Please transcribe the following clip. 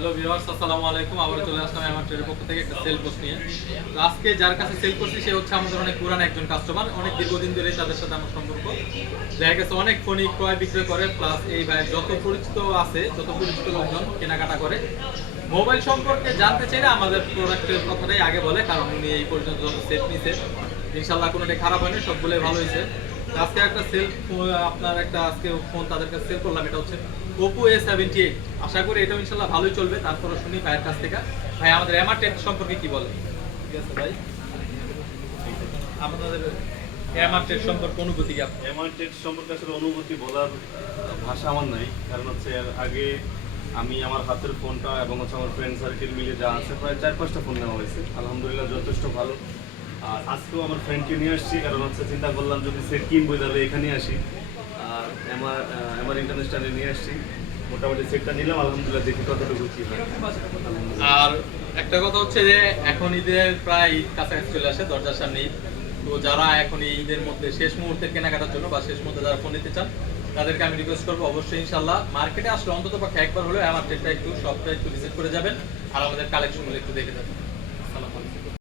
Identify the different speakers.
Speaker 1: Hello viewers আসসালামু আলাইকুম। আবার চলে আসলাম আমার ট্রেডের পক্ষ থেকে একটা সেল পোস্ট নিয়ে। তো আজকে যার কাছে সেল করছি, সে হচ্ছে আমাদের অনেক পুরান একজন কাস্টমার অনেক দীর্ঘদিন তাদের সাথে আমার সম্পর্ক। দেখা গেছে অনেক ফোনই ক্রয় বিক্রয় করে প্লাস এই যত পরিচিত আছে, যত পরিচিত লোকজন কেনাকাটা করে। মোবাইল সম্পর্কে জানতে চাইলে আমাদের প্রোডাক্টের কথাটাই আগে বলে, কারণ উনি এই পর্যন্ত যত সেট নিছে, ইনশাল্লাহ কোনোটাই খারাপ হয়নি, সবগুলোই ভালো হয়েছে। আজকে একটা সেল আপনার একটা আজকে ফোন তাদের কাছে সেল করলাম এটা হচ্ছে ওপো এ সেভেন্টি এইট আশা করি এটাও ইনশাল্লাহ ভালোই চলবে তারপরে শুনি ভাইয়ের কাছ থেকে। ভাই আমাদের এমআর টেক সম্পর্কে কি বলে ঠিক আছে ভাই। আপনাদের এমআর টেক সম্পর্কে অনুভূতি কি? আপনার?
Speaker 2: এমআর টেক সম্পর্কে আসলে অনুভূতি বলার ভাষা আমার নাই কারণ হচ্ছে এর আগে আমি আমার হাতের ফোনটা এবং হচ্ছে আমার ফ্রেন্ড সার্কেল মিলে যা আছে প্রায় চার পাঁচটা ফোন নেওয়া হয়েছে। আলহামদুলিল্লাহ যথেষ্ট ভালো। আর আজকেও আমার ফ্রেন্ডকে নিয়ে আসছি, কারণ হচ্ছে চিন্তা করলাম যদি তাহলে এখানে আসি। আর আমার আমার ইন্টারন্যাশনালে নিয়ে আসছি। মোটামুটি সেটটা নিলাম, আলহামদুলিল্লাহ দেখি কতটুকু কি হয়।
Speaker 1: আর একটা কথা হচ্ছে যে, এখন ঈদের প্রায় কাছাকাছি চলে আসে, দরজার সামনে তো যারা এখন ঈদের মধ্যে শেষ মুহূর্তের কেনাকাটার জন্য বা শেষ মুহূর্তে যারা ফোন নিতে চান, তাদেরকে আমি রিকোয়েস্ট করব অবশ্যই ইনশাল্লাহ মার্কেটে আসলে অন্তত পক্ষে একবার হলেও আমার ট্রেডটা একটু সবটা একটু ভিজিট করে যাবেন। আর আমাদের কালেকশনগুলো একটু দেখে যাবেন।